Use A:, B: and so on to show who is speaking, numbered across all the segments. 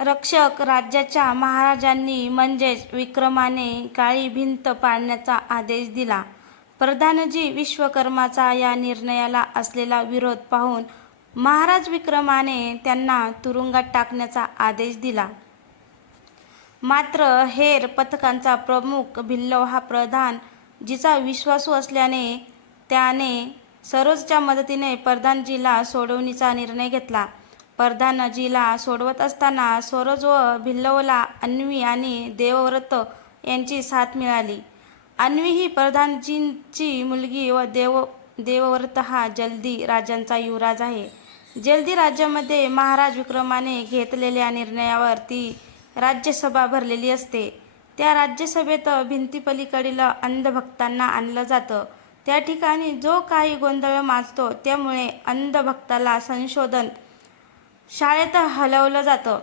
A: रक्षक राज्याच्या महाराजांनी म्हणजेच विक्रमाने काळी भिंत पाडण्याचा आदेश दिला. प्रधानजी विश्वकर्माचा या निर्णयाला असलेला विरोध पाहून महाराज विक्रमाने त्यांना तुरुंगात टाकण्याचा आदेश दिला. मात्र हेर पथकांचा प्रमुख भिल्लव हा प्रधान जिचा विश्वासू असल्याने त्याने सरोजच्या मदतीने प्रधानजीला सोडवणीचा निर्णय घेतला. प्रधानजीला सोडवत असताना सरोज व भिल्लवला अन्वी आणि देवव्रत यांची साथ मिळाली. अन्वी ही प्रधानजींची मुलगी व देव देवव्रत हा जल्दी राजांचा युवराज आहे. जल्दी राज्यामध्ये महाराज विक्रमाने घेतलेल्या निर्णयावर ती राज्यसभा भरलेली असते. त्या राज्यसभेत भिंतीपलीकडील अंधभक्तांना आणलं जातं. त्या ठिकाणी जो काही गोंधळ माजतो त्यामुळे अंधभक्ताला संशोधन शाळेत हलवलं जातं.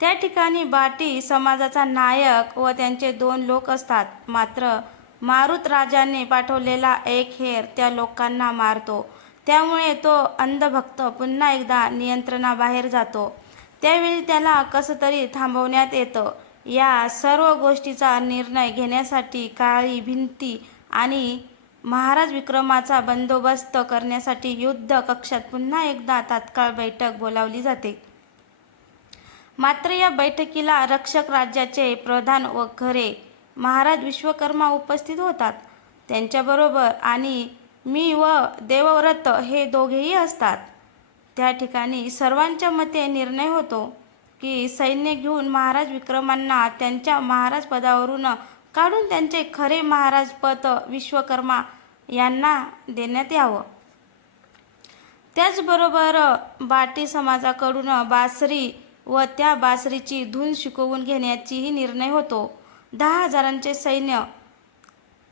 A: त्या ठिकाणी बाटी समाजाचा नायक व त्यांचे दोन लोक असतात. मात्र मारुत राजाने पाठवलेला एक हेर त्या लोकांना मारतो. त्यामुळे तो अंधभक्त पुन्हा एकदा नियंत्रणाबाहेर जातो. त्यावेळी त्याला कसं तरी थांबवण्यात येतं. या सर्व गोष्टीचा निर्णय घेण्यासाठी काळी भिंती आणि महाराज विक्रमाचा बंदोबस्त करण्यासाठी युद्ध कक्षात पुन्हा एकदा तात्काळ बैठक बोलावली जाते. मात्र या बैठकीला रक्षक राज्याचे प्रधान व खरे महाराज विश्वकर्मा उपस्थित होतात. त्यांच्याबरोबर आणि मी व देवव्रत हे दोघेही असतात. त्या ठिकाणी सर्वांच्या मते निर्णय होतो की सैन्य घेऊन महाराज विक्रमांना त्यांच्या महाराज पदावरून काढून त्यांचे खरे महाराज पद विश्वकर्मा यांना देण्यात यावं. त्याचबरोबर बाटी समाजाकडून बासरी व त्या बासरीची धून शिकवून घेण्याचीही निर्णय होतो. दहा हजारांचे सैन्य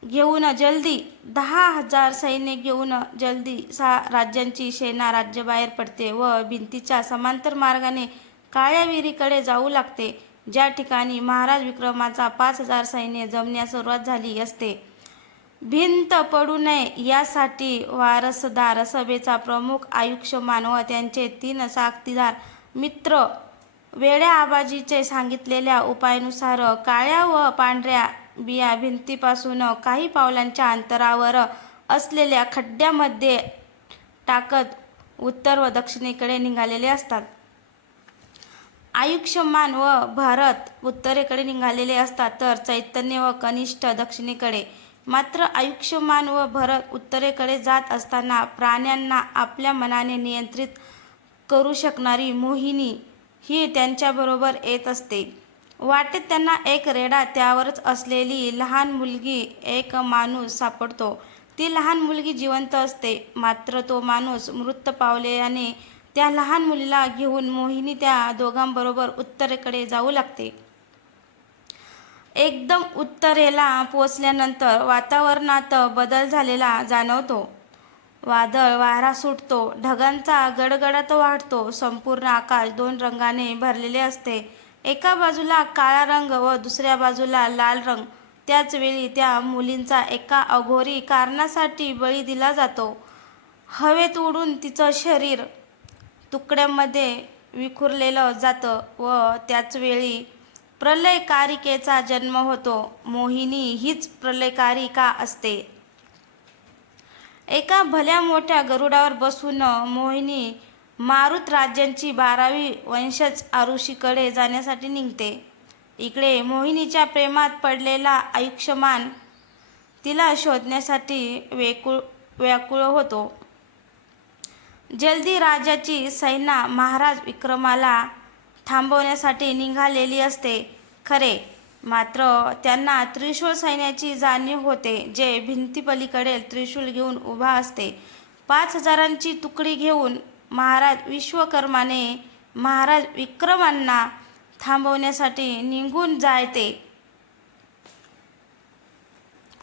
A: घेऊन जल्दी दहा हजार सैन्य घेऊन जल्दी सा राज्यांची सेना राज्याबाहेर पडते व भिंतीच्या समांतर मार्गाने काळ्या विहिरीकडे जाऊ लागते. ज्या ठिकाणी महाराज विक्रमाचा पाच हजार सैन्य जमण्यास सुरुवात झाली असते भिंत पडू नये यासाठी वारसदार सभेचा प्रमुख आयुष्यमान व त्यांचे तीन साथीदार मित्र वेड्या आबाजीचे सांगितलेल्या उपायानुसार काळ्या व पांढऱ्या बिया भिंतीपासून काही पावलांच्या अंतरावर असलेल्या खड्ड्यामध्ये टाकत उत्तर व दक्षिणेकडे निघालेले असतात. आयुष्यमान व भारत उत्तरेकडे निघालेले असतात तर चैतन्य व कनिष्ठ दक्षिणेकडे मात्र आयुष्यमान व भरत उत्तरेकडे जात असताना प्राण्यांना आपल्या मनाने नियंत्रित करू शकणारी मोहिनी ही त्यांच्याबरोबर येत असते. वाटेत त्यांना एक रेडा त्यावरच असलेली लहान मुलगी एक माणूस सापडतो. ती लहान मुलगी जिवंत असते मात्र तो माणूस मृत पावल्याने त्या लहान मुलीला घेऊन मोहिनी त्या दोघांबरोबर उत्तरेकडे जाऊ लागते. एकदम उत्तरेला पोचल्यानंतर वातावरणात बदल झालेला जाणवतो. वादळ वारा सुटतो ढगांचा गडगडात वाढतो संपूर्ण आकाश दोन रंगाने भरलेले असते. एका बाजूला काळा रंग व दुसऱ्या बाजूला लाल रंग. त्याचवेळी त्या मुलींचा एका अघोरी कारणासाठी बळी दिला जातो. हवेत उडून तिचं शरीर तुकड्यांमध्ये विखुरलेलं जातं व त्याचवेळी प्रलयकारिकेचा जन्म होतो. मोहिनी हीच प्रलयकारिका असते. एका भल्या मोठ्या गरुडावर बसून मोहिनी मारुत राज्यांची बारावी वंशज आरुषीकडे जाण्यासाठी निघते. इकडे मोहिनीच्या प्रेमात पडलेला आयुष्यमान तिला शोधण्यासाठी वेकुळ व्याकुळ होतो. जल्दी राजाची सैना महाराज विक्रमाला थांबवण्यासाठी निघालेली असते. खरे. मात्र त्यांना त्रिशूळ सैन्याची जाणीव होते जे भिंतीपलीकडे त्रिशूल घेऊन उभा असते. पाच हजारांची तुकडी घेऊन महाराज विश्वकर्माने महाराज विक्रमांना थांबवण्यासाठी निघून जायते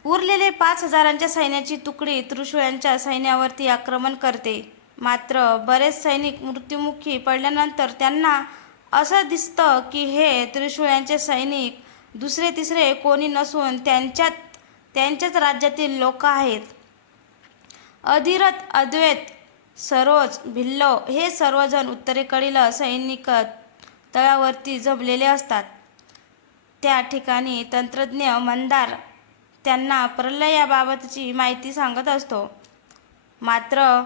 A: उरलेले पाच हजारांच्या सैन्याची तुकडी त्रिशूळांच्या सैन्यावरती आक्रमण करते. मात्र बरेच सैनिक मृत्युमुखी पडल्यानंतर त्यांना असं दिसतं की हे त्रिशूळांचे सैनिक दुसरे तिसरे कोणी नसून त्यांच्यात त्यांच्याच राज्यातील लोक आहेत. अधिरथ अद्वैत सरोज भिल्लो हे सर्वजण उत्तरेकडील सैनिक तळावरती जमलेले असतात. त्या ठिकाणी तंत्रज्ञ मंदार त्यांना प्रलयाबाबतची माहिती सांगत असतो. मात्र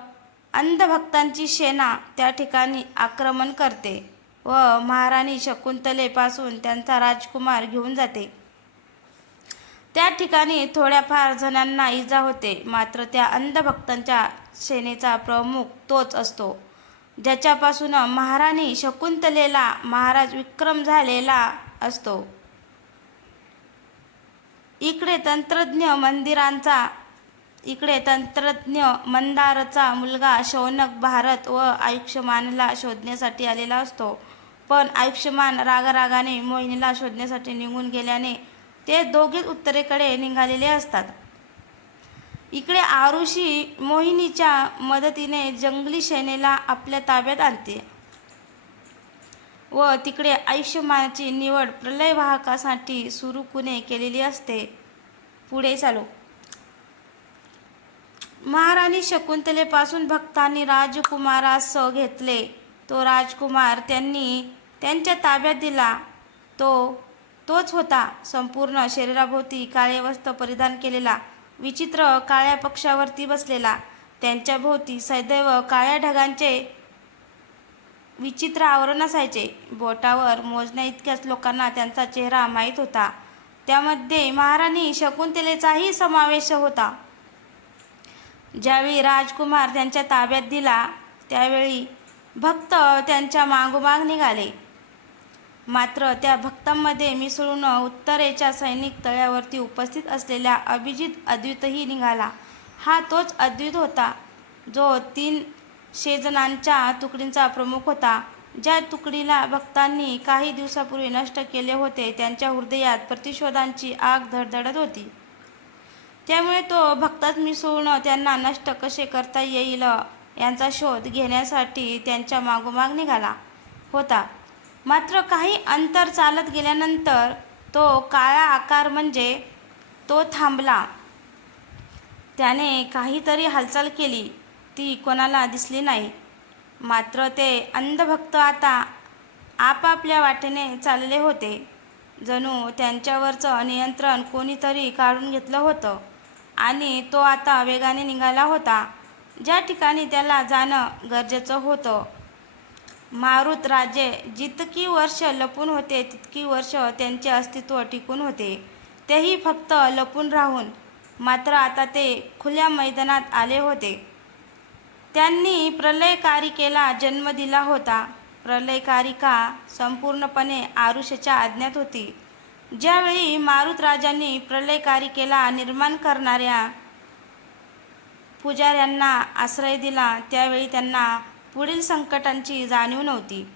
A: अंधभक्तांची सेना त्या ठिकाणी आक्रमण करते. व महाराणी शकुंतलेपासून त्यांचा राजकुमार घेऊन जाते. त्या ठिकाणी थोड्याफार जणांना इजा होते मात्र त्या अंधभक्तांच्या सेनेचा प्रमुख तोच असतो. ज्याच्यापासून महाराणी शकुंतलेला महाराज विक्रम झालेला असतो. इकडे तंत्रज्ञ मंदिरांचा इकडे तंत्रज्ञ मंदारचा मुलगा शौनक भारत व आयुष्यमानला शोधण्यासाठी आलेला असतो. पण आयुष्यमान रागारागाने मोहिनीला शोधण्यासाठी निघून गेल्याने ते दोघेच उत्तरेकडे निघालेले असतात. इकडे आरुषी मोहिनीच्या मदतीने जंगली सेनेला आपल्या ताब्यात आणते व तिकडे आयुष्यमानाची निवड प्रलयवाहकासाठी सुरुकुने केलेली असते. पुढे चालू. महाराणी शकुंतलेपासून भक्तांनी राजकुमारास घेतले. तो राजकुमार त्यांनी त्यांच्या ताब्यात दिला. तो तोच होता संपूर्ण शरीराभोवती काळे वस्त्र परिधान केलेला विचित्र काळ्या पक्षावरती बसलेला. त्यांच्या भोवती सदैव काळ्या ढगांचे विचित्र आवरण असायचे. बोटावर मोजण्या इतक्याच लोकांना त्यांचा चेहरा माहीत होता. त्यामध्ये महाराणी शकुंतलेचाही समावेश होता. ज्यावेळी राजकुमार त्यांच्या ताब्यात दिला त्यावेळी भक्त त्यांच्या मागोमाग निघाले. मात्र त्या भक्तांमध्ये मिसळून उत्तरेच्या सैनिक तळ्यावरती उपस्थित असलेल्या अभिजित अद्वितही निघाला. हा तोच अद्वित होता जो तीन शेजनांच्या तुकडींचा प्रमुख होता ज्या तुकडीला भक्तांनी काही दिवसापूर्वी नष्ट केले होते त्यांच्या हृदयात प्रतिशोधांची आग धडधडत होती. त्यामुळे तो भक्तात मिसळून त्यांना नष्ट कसे करता येईल यांचा शोध घेण्यासाठी त्यांच्या मागोमाग निघाला होता. मात्र काही अंतर चालत गेल्यानंतर तो काळा आकार म्हणजे तो थांबला. त्याने काहीतरी हालचाल केली. ती कोणाला दिसली नाही. मात्र ते अंधभक्त आता आपापल्या वाटेने चालले होते. जणू त्यांच्यावरचं नियंत्रण कोणीतरी काढून घेतलं होतं आणि तो आता वेगाने निघाला होता. ज्या ठिकाणी त्याला जाणं गरजेचं होतं. मारुत राजे जितकी वर्ष लपून होते तितकी वर्ष त्यांचे अस्तित्व टिकून होते. तेही फक्त लपून राहून मात्र आता ते खुल्या मैदानात आले होते. त्यांनी प्रलयकारिकेला जन्म दिला होता. प्रलयकारिका संपूर्णपणे आरुषच्या आज्ञात होती. ज्यावेळी मारुत राजांनी प्रलयकारिकेला निर्माण करणाऱ्या पुजाऱ्यांना आश्रय दिला त्यावेळी त्यांना पुढील संकटांची जाणीव नव्हती.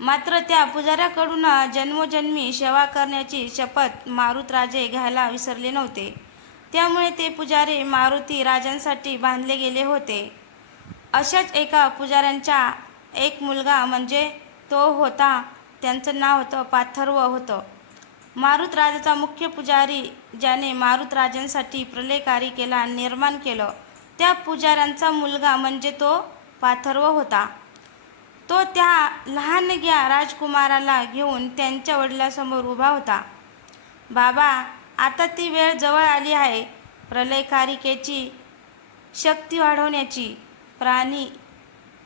A: मात्र त्या पुजाऱ्याकडून जन्मोजन्मी सेवा करण्याची शपथ मारुतराजे घ्यायला विसरले नव्हते. त्यामुळे ते पुजारी मारुती राजांसाठी बांधले गेले होते. अशाच एका पुजाऱ्यांचा एक मुलगा म्हणजे तो होता त्यांचं नाव होतं पाथर्व होतं. मारुतराजाचा मुख्य पुजारी ज्याने मारुतराजांसाठी प्रलयकारिकेला निर्माण केलं त्या पुजाऱ्यांचा मुलगा म्हणजे तो पाथर्व होता. तो त्या लहानग्या राजकुमाराला घेऊन त्यांच्या वडिलासमोर उभा होता. बाबा आता ती वेळ जवळ आली आहे. प्रलयकारिकेची शक्ती वाढवण्याची. प्राणी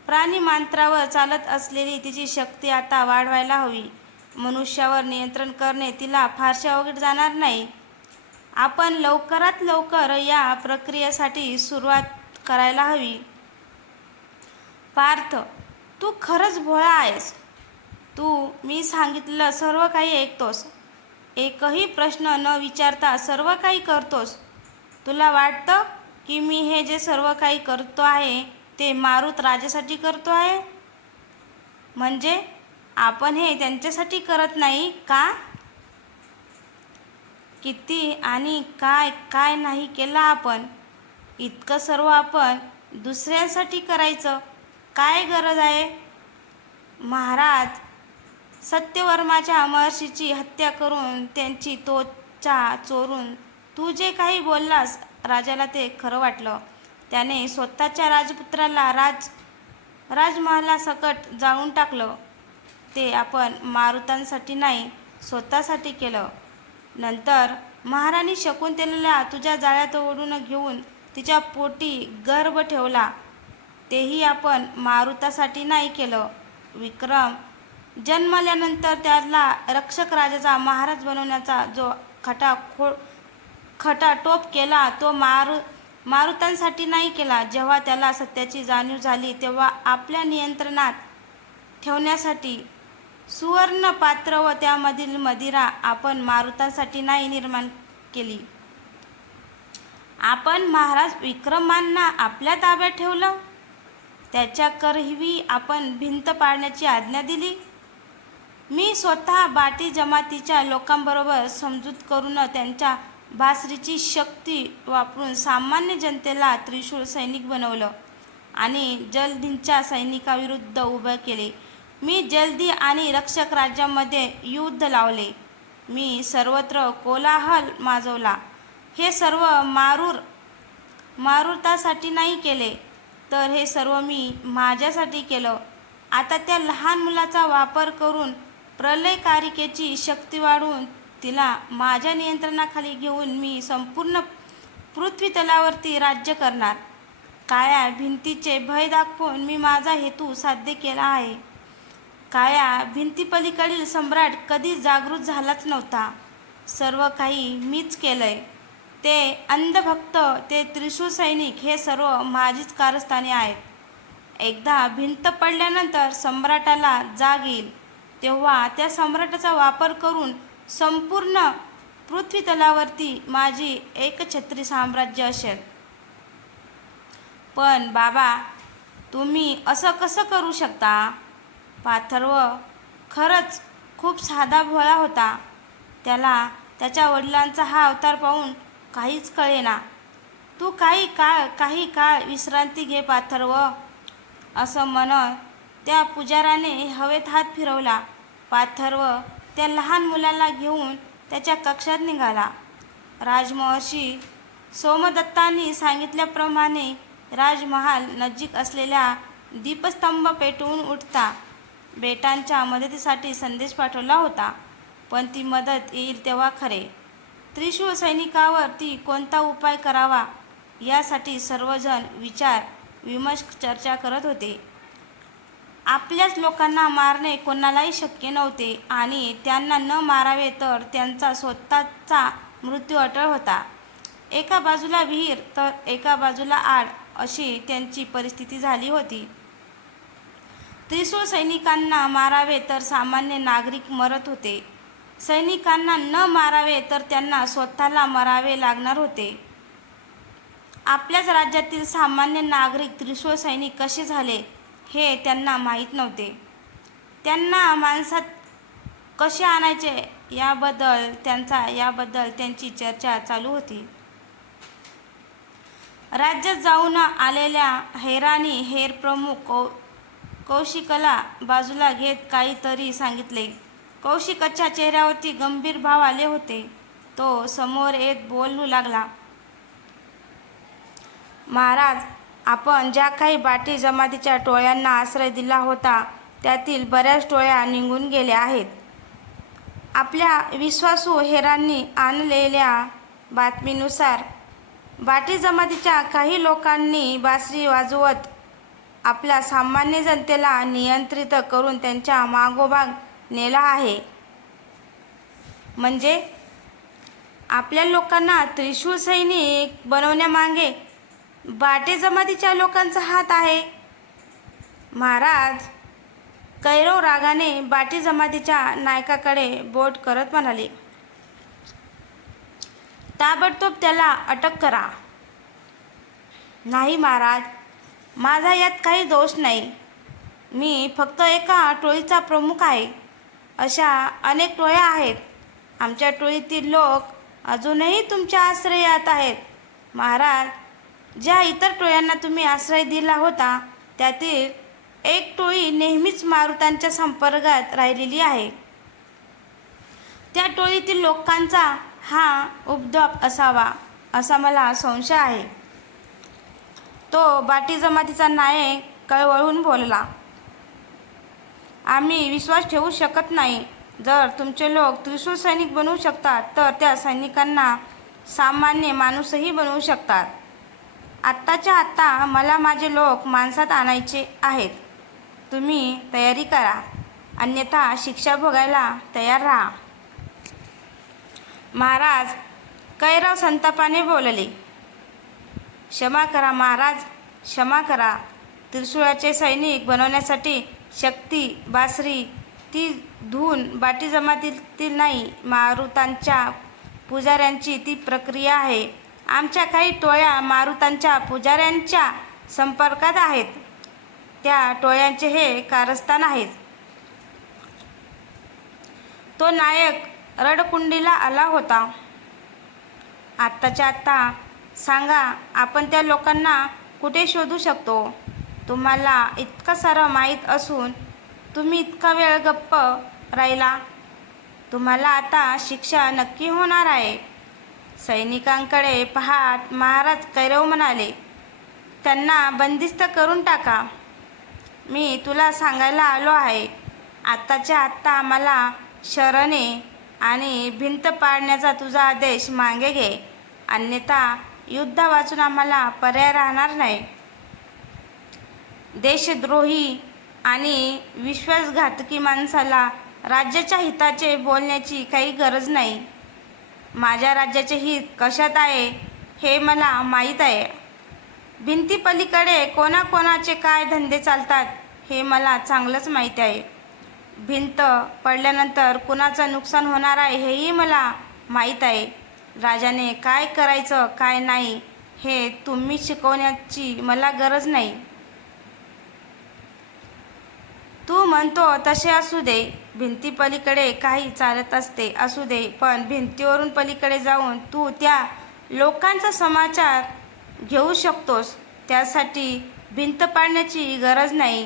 A: प्राणी मांत्रावर चालत असलेली तिची शक्ती आता वाढवायला हवी. मनुष्यावर नियंत्रण करणे तिला फारसे अवघड जाणार नाही. आपण लवकरात लवकर या प्रक्रियेसाठी सुरुवात करायला हवी. पार्थ तू खरंच भोळा आहेस. तू मी सांगितलं सर्व काही ऐकतोस. एकही प्रश्न न विचारता सर्व काही करतोस. तुला वाटतं की मी हे जे सर्व काही करतो आहे ते मारुत राजासाठी करतो आहे? म्हणजे आपण हे त्यांच्यासाठी करत नाही का? किती आणि काय काय नाही केलं आपण? इतकं सर्व आपण दुसऱ्यांसाठी करायचं काय गरज आहे? महाराज सत्यवर्माच्या महर्षीची हत्या करून त्यांची तोचा चोरून तू जे काही बोललास राजाला ते खरं वाटलं. त्याने स्वतःच्या राजपुत्राला राज राजमहालासकट जाळून टाकलं. ते आपण मारुतांसाठी नाही स्वतःसाठी केलं. नंतर महाराणी शकुंतलेला तुझ्या जाळ्यात ओढून घेऊन तिच्या पोटी गर्भ ठेवला. तेही आपण मारुतासाठी नाही केलं. विक्रम जन्मल्यानंतर त्याला रक्षक राजाचा महाराज बनवण्याचा जो खटा खो खटाटोप केला तो मारु मारुतांसाठी नाही केला. जेव्हा त्याला सत्याची जाणीव झाली तेव्हा आपल्या नियंत्रणात ठेवण्यासाठी सुवर्ण पात्र व त्यामधील मदिरा आपण मारुतासाठी नाही निर्माण केली. आपण महाराज विक्रमांना आपल्या ताब्यात ठेवलं. त्याच्या करही आपण भिंत पाडण्याची आज्ञा दिली. मी स्वतः बाटी जमातीच्या लोकांबरोबर समजूत करून त्यांच्या बासरीची शक्ती वापरून सामान्य जनतेला त्रिशूळ सैनिक बनवलं आणि जलदींच्या सैनिकाविरुद्ध उभं केले. मी जल्दी आणि रक्षक राज्यामध्ये युद्ध लावले. मी सर्वत्र कोलाहल माजवला. हे सर्व मारूर मारुतासाठी नाही केले तर हे सर्व मी माझ्यासाठी केलं. आता त्या लहान मुलाचा वापर करून प्रलयकारिकेची शक्ती वाढवून तिला माझ्या नियंत्रणाखाली घेऊन मी संपूर्ण पृथ्वीतलावरती राज्य करणार. काळ्या भिंतीचे भय दाखवून मी माझा हेतू साध्य केला आहे. काळ्या भिंतीपलीकडील सम्राट कधी जागृत झालाच नव्हता. सर्व काही मीच केलंय. ते अंधभक्त ते त्रिशूळ सैनिक हे सर्व माझीच कारस्थाने आहेत. एकदा भिंत पडल्यानंतर सम्राटाला जाग येईल. तेव्हा त्या सम्राटाचा वापर करून संपूर्ण पृथ्वीतलावरती माझी एकछत्री साम्राज्य असेल. पण बाबा तुम्ही असं कसं करू शकता? पाथर्व खरंच खूप साधा भोळा होता. त्याला त्याच्या वडिलांचा हा अवतार पाहून काहीच कळेना. तू काही काळ काही काळ विश्रांती घे पाथर्व असं म्हणत त्या पुजाराने हवेत हात फिरवला. पाथर्व त्या लहान मुलाला घेऊन त्याच्या कक्षात निघाला. राजमहर्षी सोमदत्तांनी सांगितल्याप्रमाणे राजमहाल नजीक असलेल्या दीपस्तंभ पेटवून उठता. बेटांच्या मदतीसाठी संदेश पाठवला होता पण ती मदत येईल तेव्हा खरे. त्रिशूळ सैनिकावरती कोणता उपाय करावा यासाठी सर्वजण विचार विमर्श चर्चा करत होते. आपल्याच लोकांना मारणे कोणालाही शक्य नव्हते आणि त्यांना न मारावे तर त्यांचा स्वतःचा मृत्यू अटळ होता. एका बाजूला विहीर तर एका बाजूला आड अशी त्यांची परिस्थिती झाली होती. त्रिशूळ सैनिकांना मारावे तर सामान्य नागरिक मरत होते. सैनिकांना न मारावे तर त्यांना स्वतःला मरावे लागणार होते. आपल्याच राज्यातील सामान्य नागरिक त्रिशूळ सैनिक कसे झाले हे त्यांना माहीत नव्हते. त्यांना माणसात कसे आणायचे याबद्दल त्यांचा याबद्दल त्यांची चर्चा चालू होती. राज्यात जाऊन आलेल्या हैराणी हेर प्रमुख कौशिकला बाजूला घेत काहीतरी सांगितले. कौशिकाच्या चेहऱ्यावरती गंभीर भाव आले होते. तो समोर येत बोलू लागला. महाराज आपण ज्या काही बाटी जमातीच्या टोळ्यांना आश्रय दिला होता त्यातील बऱ्याच टोळ्या निघून गेल्या आहेत. आपल्या विश्वासू हेरांनी आणलेल्या बातमीनुसार बाटी जमातीच्या काही लोकांनी बासरी वाजवत आपल्या सामान्य जनतेला नियंत्रित करून त्यांच्या मागोभाग नेला आहे. म्हणजे आपल्या लोकांना त्रिशूळ सैनिक बनवण्यामागे बाटे जमातीच्या लोकांचा हात आहे. महाराज कैरव रागाने बाटी जमातीच्या नायकाकडे बोट करत म्हणाले ताबडतोब त्याला अटक करा. नाही महाराज माझा यात काही दोष नाही. मी फक्त एका टोळीचा प्रमुख आहे. अशा अनेक टोळ्या आहेत. आमच्या टोळीतील लोक अजूनही तुमच्या आश्रयात आहेत. महाराज ज्या इतर टोळ्यांना तुम्ही आश्रय दिला होता त्यातील एक टोळी नेहमीच मारुतांच्या संपर्कात राहिलेली आहे. त्या टोळीतील लोकांचा हा उपद्रव असावा असा मला संशय आहे. तो बाटी जमातीचा नायक कळवळून बोलला. आम्ही विश्वास ठेवू शकत नाही. जर तुमचे लोक त्रिशूळ सैनिक बनवू शकतात तर त्या सैनिकांना सामान्य माणूसही बनवू शकतात. आत्ताच्या आत्ता मला माझे लोक माणसात आणायचे आहेत. तुम्ही तयारी करा. अन्यथा शिक्षा भोगायला तयार राहा. महाराज कैरव संतापाने बोलले. क्षमा करा महाराज क्षमा करा. त्रिशूळाचे सैनिक बनवण्यासाठी शक्ती बासरी ती धून बाटी जमातीतील नाही मारुतांच्या पुजाऱ्यांची ती प्रक्रिया आहे. आमच्या काही टोळ्या मारुतांच्या पुजाऱ्यांच्या संपर्कात आहेत. त्या टोळ्यांचे हे कारस्थान आहेत तो नायक रडकुंडीला आला होता. आत्ताच्या आत्ता सांगा आपण त्या लोकांना कुठे शोधू शकतो? तुम्हाला इतकं सारं माहीत असून तुम्ही इतका वेळ गप्प राहिला? तुम्हाला आता शिक्षा नक्की होणार आहे. सैनिकांकडे पाहत महाराज कैरव म्हणाले त्यांना बंदिस्त करून टाका. मी तुला सांगायला आलो आहे. आत्ताच्या आत्ता आम्हाला शरणे आणि भिंत पाडण्याचा तुझा आदेश मागे घे. अन्यथा युद्ध वाचून आम्हाला पर्याय राहणार नाही. देशद्रोही आणि विश्वासघातकी माणसाला राज्याच्या हिताचे बोलण्याची काही गरज नाही. माझ्या राज्याचे हित कशात आहे हे मला माहीत आहे. भिंतीपलीकडे कोणाकोणाचे काय धंदे चालतात हे मला चांगलंच माहीत आहे. भिंत पडल्यानंतर कुणाचं नुकसान होणार आहे हेही मला माहीत आहे. राजाने काय करायचं काय नाही हे तुम्ही शिकवण्याची मला गरज नाही. तू म्हणतो तसे असू दे भिंतीपलीकडे काही चालत असते असू दे पण भिंतीवरून पलीकडे जाऊन तू त्या लोकांचा समाचार घेऊ शकतोस. त्यासाठी भिंत पाडण्याची गरज नाही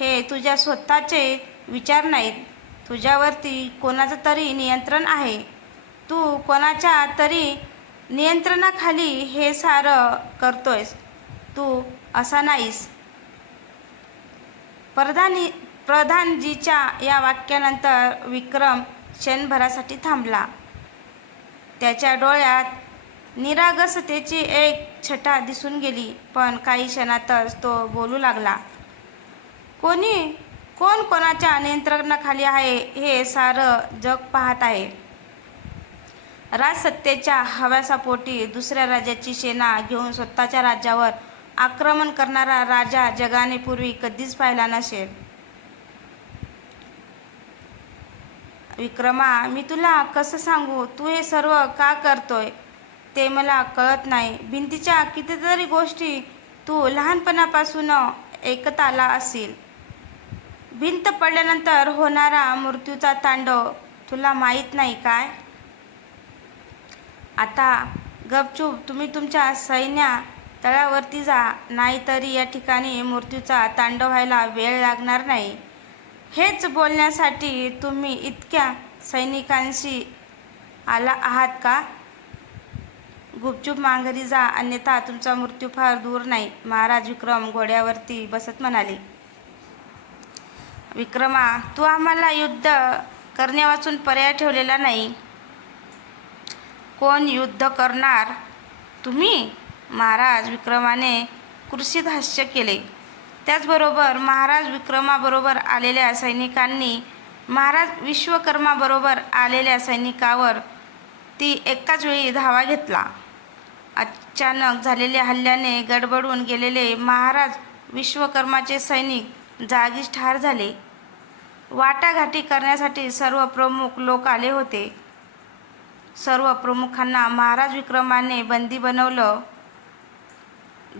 A: हे तुझ्या स्वतःचे विचार नाहीत. तुझ्यावरती कोणाचं तरी नियंत्रण आहे. तू कोणाच्या तरी नियंत्रणाखाली हे सारं करतोयस. तू असा नाहीस. प्रधानी प्रधानजीच्या या वाक्यानंतर विक्रम क्षणभरासाठी थांबला. त्याच्या डोळ्यात निरागसतेची एक छटा दिसून गेली पण काही क्षणातच तो बोलू लागला. कोणी कोण कोणाच्या नियंत्रणाखाली आहे हे सारं जग पाहत आहे? राजसत्तेच्या हव्यासापोटी दुसऱ्या राज्याची सेना घेऊन स्वतःच्या राज्यावर आक्रमण करणारा राजा जगाने पूर्वी कधीच पाहिला नसेल. विक्रमा मी तुला कसं सांगू? तू हे सर्व का करतोय? ते मला कळत नाही. भिंतीच्या कितीतरी गोष्टी तू लहानपणापासून ऐकत आला असेल. भिंत पडल्यानंतर होणारा मृत्यूचा तांडव तुला माहीत नाही काय? आता गपचूप तुम्ही तुमच्या सैन्या तळावरती जा नाहीतरी या ठिकाणी मृत्यूचा तांडव व्हायला वेळ लागणार नाही. हेच बोलण्यासाठी तुम्ही इतक्या सैनिकांशी आला आहात का? गुपचूप मांघरी जा अन्यथा तुमचा मृत्यू फार दूर नाही महाराज विक्रम घोड्यावरती बसत म्हणाले. विक्रमा तू आम्हाला युद्ध करण्यावाचून पर्याय ठेवलेला नाही. कोण युद्ध करणार? तुम्ही? महाराज विक्रमाने कृषीत हास्य केले. त्याचबरोबर महाराज विक्रमाबरोबर आलेल्या सैनिकांनी महाराज विश्वकर्माबरोबर आलेल्या सैनिकावर ती एकाच वेळी धावा घेतला. अचानक झालेल्या हल्ल्याने गडबडून गेलेले महाराज विश्वकर्माचे सैनिक जागीच ठार झाले. वाटाघाटी करण्यासाठी सर्व प्रमुख लोक आले होते. सर्व प्रमुखांना महाराज विक्रमाने बंदी बनवलं.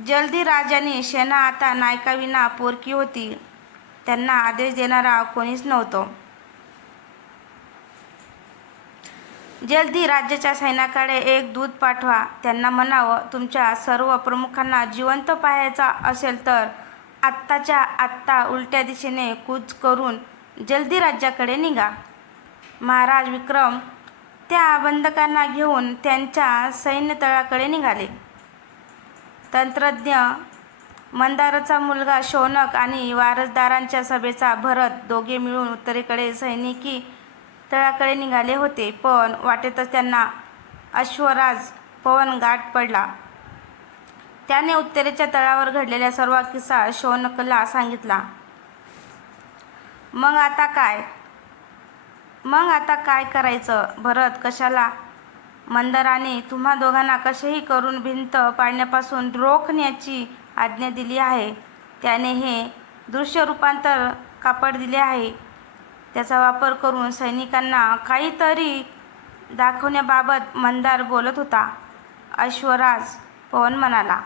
A: जल्दी राजाने सेना आता नायकाविना पोरकी होती. त्यांना आदेश देणारा कोणीच नव्हतं. जल्दी राज्याच्या सैन्याकडे एक दूत पाठवा. त्यांना म्हणावं तुमच्या सर्व प्रमुखांना जिवंत पाहायचा असेल तर आत्ताच्या आत्ता उलट्या दिशेने कूच करून जल्दी राज्याकडे निघा. महाराज विक्रम त्या बंधकांना घेऊन त्यांच्या सैन्यतळाकडे निघाले. तंत्रज्ञ मंदाराचा मुलगा शौनक आणि वारसदारांच्या सभेचा भरत दोघे मिळून उत्तरेकडे सैनिकी तळाकडे निघाले होते पण वाटेतच त्यांना अश्वराज पवन गाठ पडला. त्याने उत्तरेच्या तळावर घडलेल्या सर्व किस्सा शौनकला सांगितला. मग आता काय? मग आता काय करायचं? भरत कशाला? मंदाराने तुम्हा दोघांना कसेही करून भिंत पाडण्यापासून रोखण्याची आज्ञा दिली आहे. त्याने हे दृश्य रूपांतर कापड दिले आहे. त्याचा वापर करून सैनिकांना काहीतरी दाखवण्याबाबत मंदार बोलत होता. अश्वराज पवन म्हणाला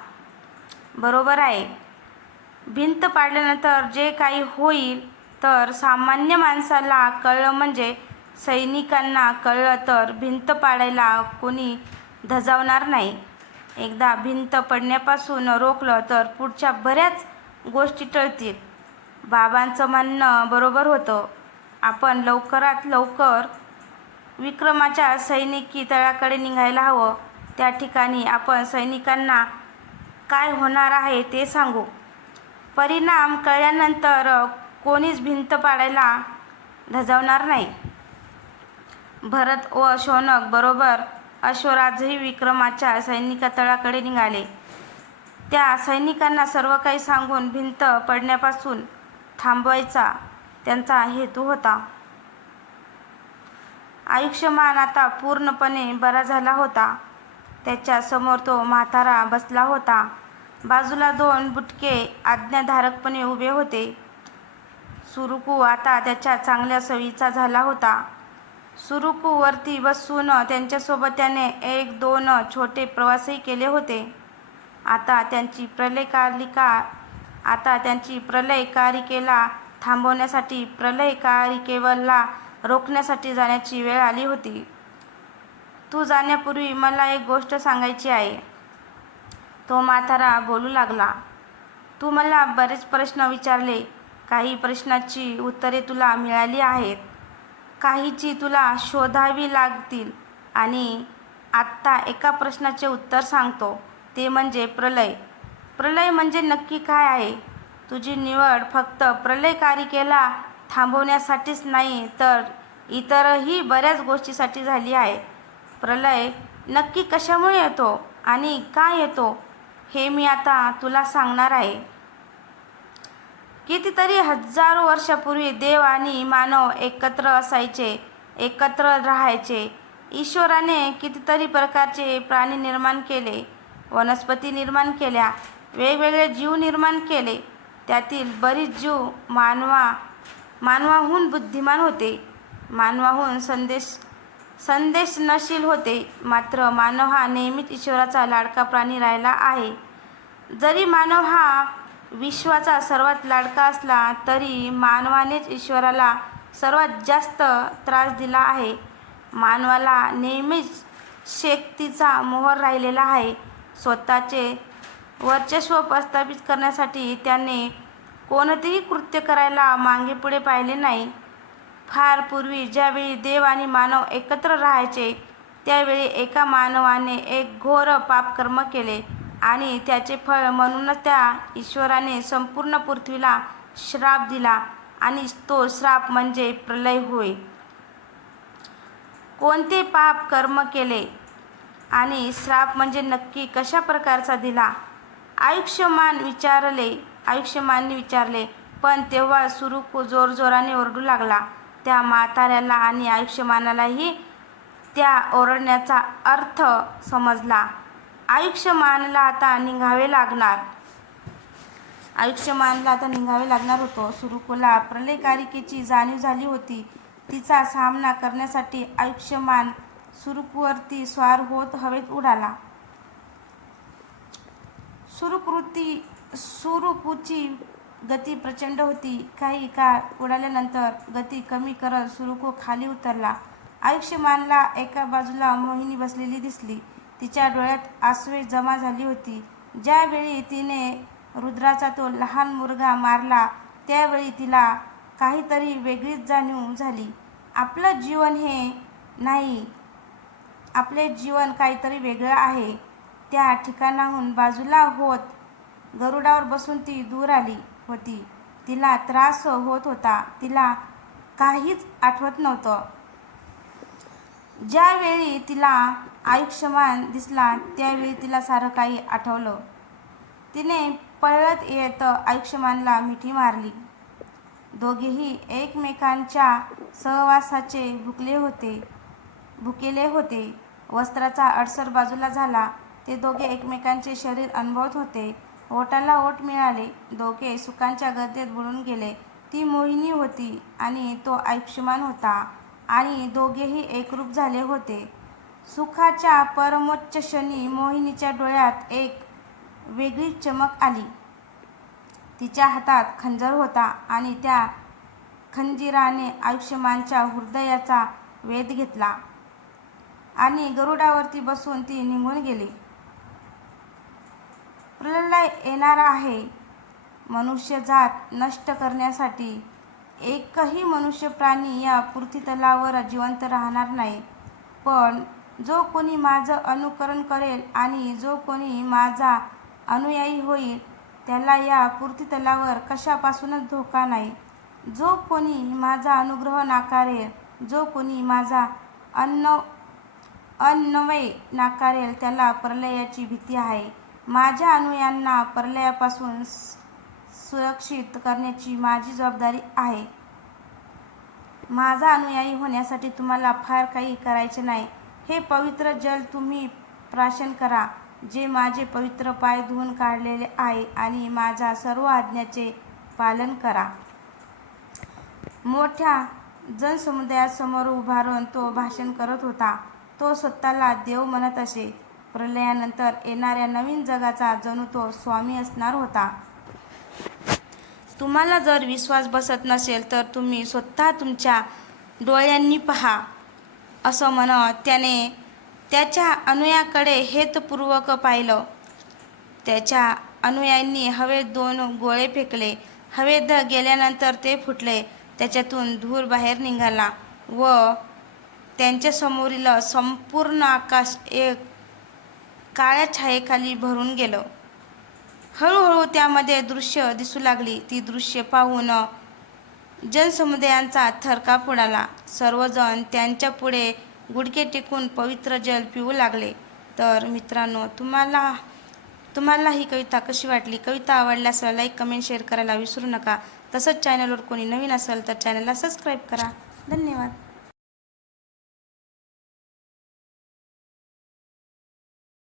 A: बरोबर आहे. भिंत पाडल्यानंतर जे काही होईल तर सामान्य माणसाला कळलं म्हणजे सैनिकांना कळलं तर भिंत पाडायला कोणी धजावणार नाही. एकदा भिंत पडण्यापासून रोखलं तर पुढच्या बऱ्याच गोष्टी टळतील. बाबांचं म्हणणं बरोबर होतं. आपण लवकरात लवकर विक्रमाच्या सैनिकी तळाकडे निघायला हवं. त्या ठिकाणी आपण सैनिकांना काय होणार आहे ते सांगू. परिणाम कळल्यानंतर कोणीच भिंत पाडायला धजावणार नाही. भरत व शौनक बरोबर अश्वराजही विक्रमाच्या सैनिका तळाकडे निघाले. त्या सैनिकांना सर्व काही सांगून भिंत पडण्यापासून थांबवायचा त्यांचा हेतू होता. आयुष्यमान आता पूर्णपणे बरा झाला होता. त्याच्यासमोर तो म्हातारा बसला होता. बाजूला दोन बुटके आज्ञाधारकपणे उभे होते. सुरुकू आता त्याच्या चांगल्या सवयीचा झाला होता. सुरुकूवरती बसून त्यांच्यासोबत त्याने एक दोन छोटे प्रवासही केले होते. आता त्यांची प्रलयकालिका आता त्यांची प्रलयकारिकेला थांबवण्यासाठी प्रलयकारिकेवरला रोखण्यासाठी जाण्याची वेळ आली होती. तू जाण्यापूर्वी मला एक गोष्ट सांगायची आहे. तो म्हातारा बोलू लागला. तू मला बरेच प्रश्न विचारले. काही प्रश्नाची उत्तरे तुला मिळाली आहेत. काहीची तुला शोधावी लागतील. आणि आत्ता एका प्रश्नाचे उत्तर सांगतो. ते म्हणजे प्रलय. प्रलय म्हणजे नक्की काय आहे? तुझी निवड फक्त प्रलयकारिकेला थांबवण्यासाठीच नाही तर इतरही बऱ्याच गोष्टीसाठी झाली आहे. प्रलय नक्की कशामुळे येतो आणि काय येतो हे मी आता तुला सांगणार आहे. कितीतरी हजारो वर्षापूर्वी देव आणि मानव एकत्र असायचे एकत्र राहायचे. ईश्वराने कितीतरी प्रकारचे प्राणी निर्माण केले वनस्पती निर्माण केल्या वेगवेगळे जीव निर्माण केले. त्यातील बरीच जीव मानवा मानवाहून बुद्धिमान होते. मानवाहून संदेश संदेशनशील होते. मात्र मानव हा नेहमीच ईश्वराचा लाडका प्राणी राहिला आहे. जरी मानव हा विश्वाचा सर्वात लाडका असला तरी मानवानेच ईश्वराला सर्वात जास्त त्रास दिला आहे. मानवाला नेहमीच शेक्तीचा मोहर राहिलेला आहे. स्वतःचे वर्चस्व प्रस्थापित करण्यासाठी त्याने कोणतेही कृत्य करायला मागे पुढे पाहिले नाही. फार पूर्वी ज्यावेळी देव आणि मानव एकत्र राहायचे त्यावेळी एका मानवाने एक घोर पापकर्म केले. आणि त्याचे फळ म्हणूनच त्या ईश्वराने संपूर्ण पृथ्वीला श्राप दिला आणि तो श्राप म्हणजे प्रलय होय. कोणते पाप कर्म केले आणि श्राप म्हणजे नक्की कशा प्रकारचा दिला? आयुष्यमान विचारले आयुष्यमानने विचारले पण तेव्हा सुरू जोरजोराने ओरडू लागला. त्या म्हाताऱ्याला आणि आयुष्यमानालाही त्या ओरडण्याचा अर्थ समजला. आयुष्यमानला आता निघावे लागणार. आयुष्यमानला आता निघावे लागणार होतो. सुरुकोला प्रलयकारिकेची जाणीव झाली होती. तिचा सामना करण्यासाठी आयुष्यमान सुरुकवरती स्वार होत हवेत उडाला. सुरुकृती सुरुकूची गती प्रचंड होती. काही काळ उडाल्यानंतर गती कमी करत सुरुको खाली उतरला. आयुष्यमानला एका बाजूला मोहिनी बसलेली दिसली. तिच्या डोळ्यात आसवे जमा झाली होती. ज्यावेळी तिने रुद्राचा तो लहान मुलगा मारला त्यावेळी तिला काहीतरी वेगळीच जाणीव झाली. आपलं जीवन हे नाही. आपले जीवन काहीतरी वेगळं आहे. त्या ठिकाणाहून बाजूला होत गरुडावर बसून ती दूर आली होती. तिला त्रास होत होता. तिला काहीच आठवत नव्हतं. ज्यावेळी तिला आयुष्यमान दिसला त्यावेळी तिला सारं काही आठवलं. तिने पळत येत आयुष्यमानला मिठी मारली. दोघेही एकमेकांच्या सहवासाचे भुकले होते भुकेले होते. वस्त्राचा अडसर बाजूला झाला. ते दोघे एकमेकांचे शरीर अनुभवत होते. ओटाला ओट मिळाले. दोघे सुखांच्या गर्दीत बुडून गेले. ती मोहिनी होती आणि तो आयुष्यमान होता आणि दोघेही एकरूप झाले होते. सुखाच्या परमोच्च क्षणी मोहिनीच्या डोळ्यात एक वेगळी चमक आली. तिच्या हातात खंजर होता आणि त्या खंजिराने आयुष्यमानच्या हृदयाचा वेध घेतला आणि गरुडावरती बसून ती निघून गेली. प्रलय येणार आहे. मनुष्यजात नष्ट करण्यासाठी एकही मनुष्य प्राणी या पृथ्वीतलावर जिवंत राहणार नाही. पण जो कोणी माझं अनुकरण करेल आणि जो कोणी माझा अनुयायी होईल त्याला या पृथ्वीतलावर कशापासूनच धोका नाही. जो कोणी माझा अनुग्रह नाकारेल जो कोणी माझा अन्न अन्नवय नाकारेल त्याला प्रलयाची भीती आहे. माझ्या अनुयांना प्रलयापासून सुरक्षित करण्याची माझी जबाबदारी आहे. माझा अनुयायी होण्यासाठी तुम्हाला फार काही करायचे नाही. हे पवित्र जल तुम्ही प्राशन करा जे माझे पवित्र पाय धुवून काढलेले आहे आणि माझ्या सर्व आज्ञाचे पालन करा. मोठ्या जनसमुदायासमोर उभारून तो भाषण करत होता. तो स्वतःला देव म्हणत असे. प्रलयानंतर येणाऱ्या नवीन जगाचा जणू तो स्वामी असणार होता. तुम्हाला जर विश्वास बसत नसेल तर तुम्ही स्वतः तुमच्या डोळ्यांनी पहा. असं म्हणत त्याने त्याच्या अनुयाकडे हेतपूर्वक पाहिलं. त्याच्या अनुयायांनी हवेत दोन गोळे फेकले. हवेत गेल्यानंतर ते फुटले. त्याच्यातून धूर बाहेर निघाला व त्यांच्यासमोरील संपूर्ण आकाश एक काळ्या छायेखाली भरून गेलं. हळूहळू त्यामध्ये दृश्य दिसू लागली. ती दृश्य पाहून जलसमुदायांचा थरकाप उडाला सर्वजण त्यांच्या पुढे गुडघे टेकून पवित्र जल पिऊ लागले. तर मित्रांनो तुम्हाला तुम्हाला ही कविता कशी वाटली? कविता आवडल्यास लाईक कमेंट शेअर करायला विसरू नका. तसंच चॅनलवर कोणी नवीन असेल तर चॅनलला सबस्क्राईब करा. धन्यवाद.